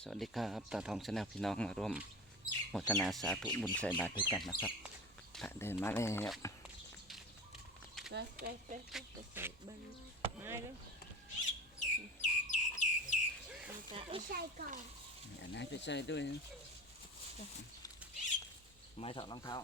สวัสดีครับตาทองชาแนลพี่น้องมาร่วมโมทนาสาธุบุญใส่บาตรด้วยกันนะครับพระเดินมาแล้วไปไปไปไปไปใส่เบิ้งมาเลยไปใส่ก่อนอย่าน่าไปใส่ด้วยไม้ถอดรองเท้า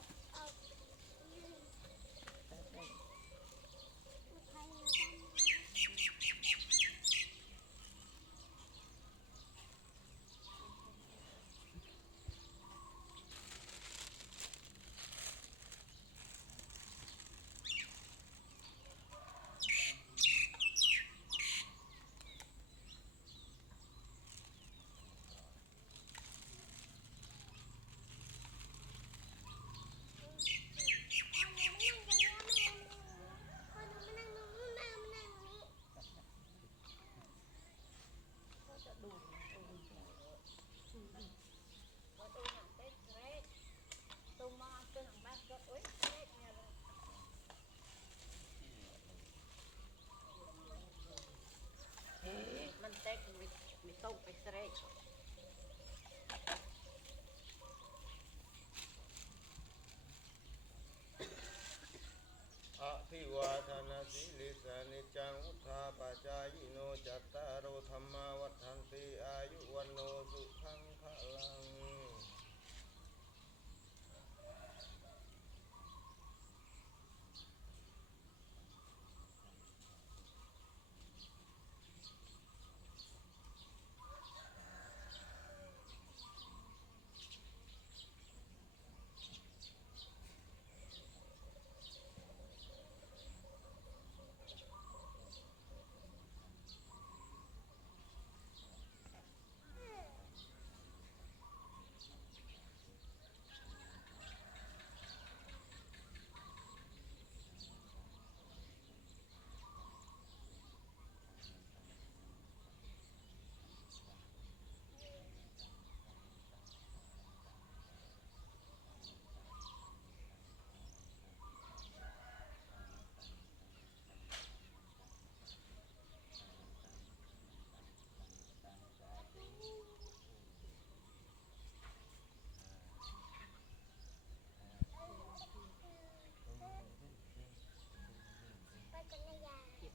กไม่ไม่ต้องไปเสร็จอภิวาทนาสิลิสานิจังอุทธาปจายโนจัตตารโอธรรมาวัฏันติอายุวันโนสุขังพลัง ปัจจัยยาเก็บ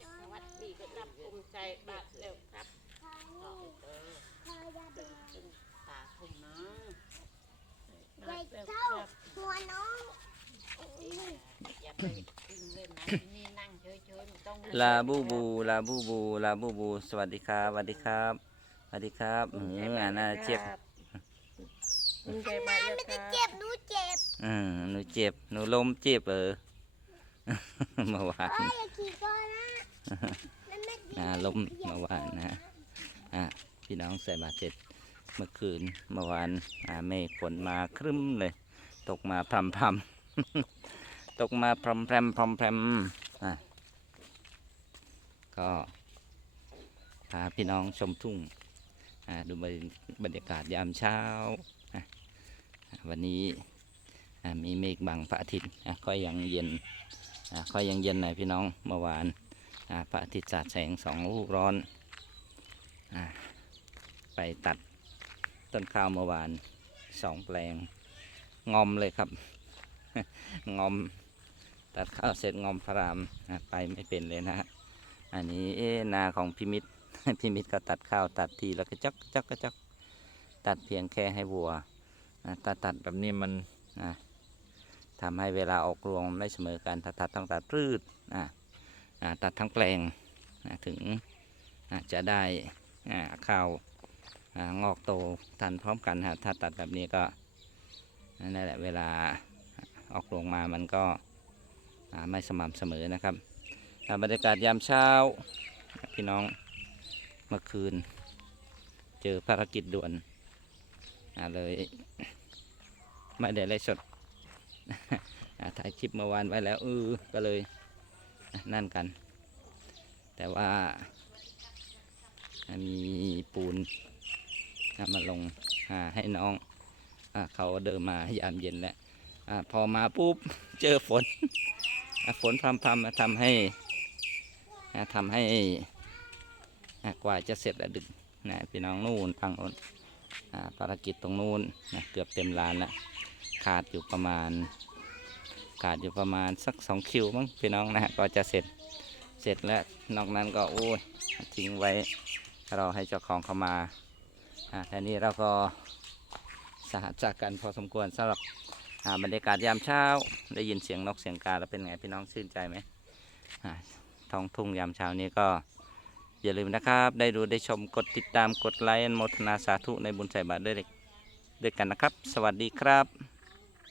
สวัสดีก็รับภูมิใจบาทเร็วครับ พา ต่อ นี่ เออ พายา ตึ ดาง ตึงตาทุ่มนะบา ใหญ่ ทเร็วค เท่า รับ หัวน้อง อย่าไปตึงเล่ นนะนี่นั่งเฉยๆไม่ต้องลาบูบู ลาบูบู ลาบูบู สวัสดีครับ สวัสดีครับ สวัสดีครับอืมอ่าน่าเจ็บภูมิใจบาทเร็วไม่คได้รับเจ็บหนูเจ็บอืมหนูเจ็บ หนูล้มเจ็บเออ เมื่อวานเอ้ยอย่าขี่ก่อนนะมันไม่ดีอ่าล้มเมื่อวานนะ อะพี่น้องใส่บาตรเสร็จเมื่อคืนเมื่อวานอ่าเมฆฝนมาครึ้มเลย ตกมาพรำพรำ ตกมาพรำแพรมพรำแพรมอะก็พาพี่น้องชมทุ่งดูบรรยากาศยามเช้า วันนี้มีเมฆบังพระอาทิตย์อะก็ยังเย็นอะก็ยังเย็นหน่อยพี่น้องเมื่อวานพระอาทิตย์สาดแสงสองลูกร้อนอไปตัดต้นข้าวเมื่อวานสองแปลง งอมเลยครับ งอม ตัดข้าวเสร็จงอมพระรามไปไม่เป็นเลยนะฮะอันนี้นาของพิมิตรพิมิตรก็ตัดข้าวตัดทีแล้วก็จักจักกระจักตัดเพียงแค่ให้วัวตัดตัดแบบนี้มันอ่าทำให้เวลาออกรวงไม่เสมอกันถ้าตัดต้องตัดพืชตัดทั้งแปลงถึงจะได้ข้าวงอกโตทันพร้อมกันฮะถ้าตัดแบบนี้ก็นั่นแหละเวลาออกรวงมามันก็ ไม่สม่ำเสมอนะครับบรรยากาศยามเช้า พี่น้องเมื่อคืน เจอภารกิจด่วนเลยไม่ได้ไล่สดถ่ายคลิปเมื่อวานไว้แล้วเออก็เลยนั่นกัน แต่ว่ามีปูนมาลงให้น้องอเขาเดินมายามเย็นแล้วอพอมาปุ๊บเจอฝน ฝนพรำๆทำให้ทำให้กว่าจะเสร็จอะดึกนะพี่น้องนู่นทางโน้นอ่าภารกิจตรงนู้นนะเกือบเต็มลานแล้วขาดอยู่ประมาณ ขาดอยู่ประมาณสักสองคิวมั้งพี่น้องนะฮะก็จะเสร็จเสร็จแล้วนอกนั้นก็โอ้ยทิ้งไว้เรอให้เจ้าของเขามาอ่าแค่นี้เราก็สหัสจากกันพอสมควรสำหรับ บรรยากาศยามเช้า ได้ยินเสียงนกเสียงกาแล้วเป็นไงพี่น้องชื่นใจไหมท้องทุ่งยามเช้านี้ก็อย่าลืมนะครับ ได้ดูได้ชมกดติดตามกดไลค์โมทนาสาธุในบุญใส่บาตรด้วยด้วยกันนะครับ สวัสดีครับ